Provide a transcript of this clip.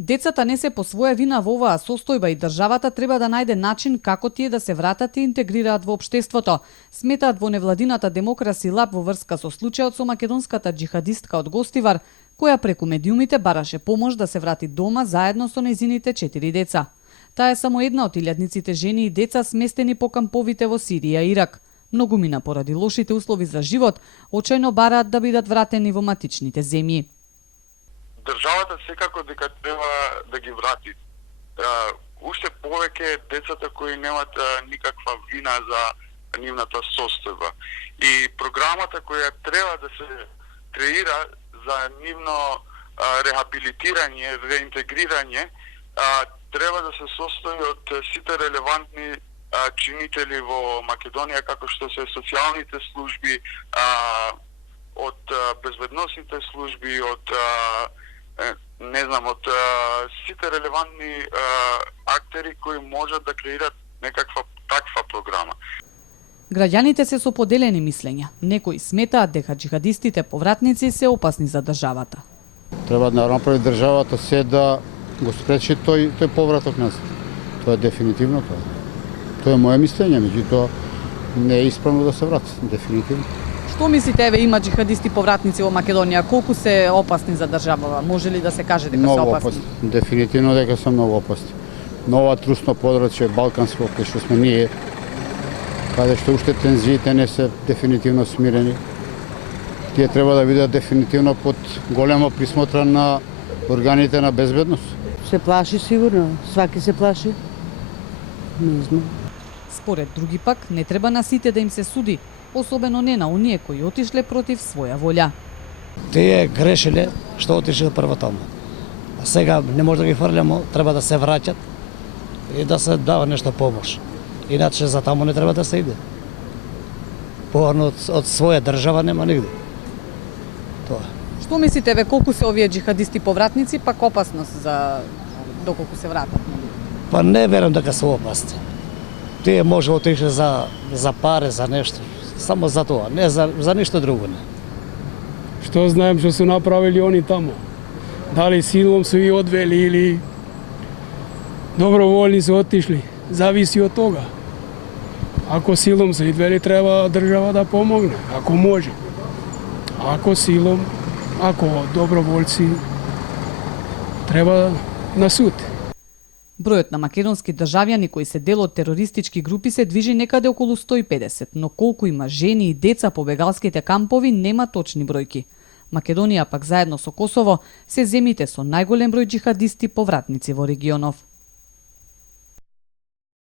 Децата не се по своја вина во оваа состојба и државата треба да најде начин како тие да се вратат и интегрираат во општеството, сметаат во невладината Демокраси Лаб во врска со случајот со македонската џихадистка од Гостивар, која преку медиумите бараше помош да се врати дома заедно со нејзините 4 деца. Таа е само една од илјадниците жени и деца сместени по камповите во Сирија и Ирак. Многумина поради лошите услови за живот, очајно бараат да бидат вратени во матичните земји. Државата секако дека треба да ги врати. Уште повеќе децата кои немат никаква вина за нивната состојба. И програмата која треба да се креира за нивно рехабилитирање, реинтегрирање, треба да се состои од сите релевантни чинители во Македонија, како што се социјалните служби, од безбедносните служби, од од сите релевантни актери кои можат да креират некаква таква програма. Граѓаните се со поделени мислења. Некои сметаат дека џихадистите повратници се опасни за државата. Треба да направи државата се да го спречи тој повраток назад. Тоа е дефинитивно тоа. Тоа е моје мислење, меѓутоа не е исправно да се врати, дефинитивно. Што мислите, еве има џихадисти повратници во Македонија, колку се опасни за државава? Може ли да се каже дека се опасни? Дефинитивно дека се многу опасни. Но ова трусно подрачје балканско кај што сме ние, каде што уште тензиите не се дефинитивно смирени, тие треба да бидат дефинитивно под голема присмотра на органите на безбедност. Се плаши сигурно, сваки се плаши. Не знам. Според други пак, не треба на сите да им се суди, особено не на оние кои отишле против своја волја. Тие грешиле што отишле прво таму. А сега не може да ги фрлямо, треба да се враќат и да се дава нешто помош. Иначе за таму не треба да се иде. Поварно од своја држава нема нигде. Тоа. Што мислите, ве колку се овие џихадисти повратници, пак опасност за доколку се вратат? Па не верам дека се опасни. Тие може отишле за паре, за нешто. Само за тоа, не за ништо друго не. Што знаем што се направили они таму? Дали силом се ги одвели или доброволни се отишли? Зависи од тога. Ако силом се одвели, треба држава да помогне, ако може. Ако силом, ако доброволци, треба на суд. Бројот на македонски државјани кои се дел од терористички групи се движи некаде околу 150, но колку има жени и деца по бегалските кампови нема точни бројки. Македонија пак заедно со Косово се земите со најголем број џихадисти повратници во регионов.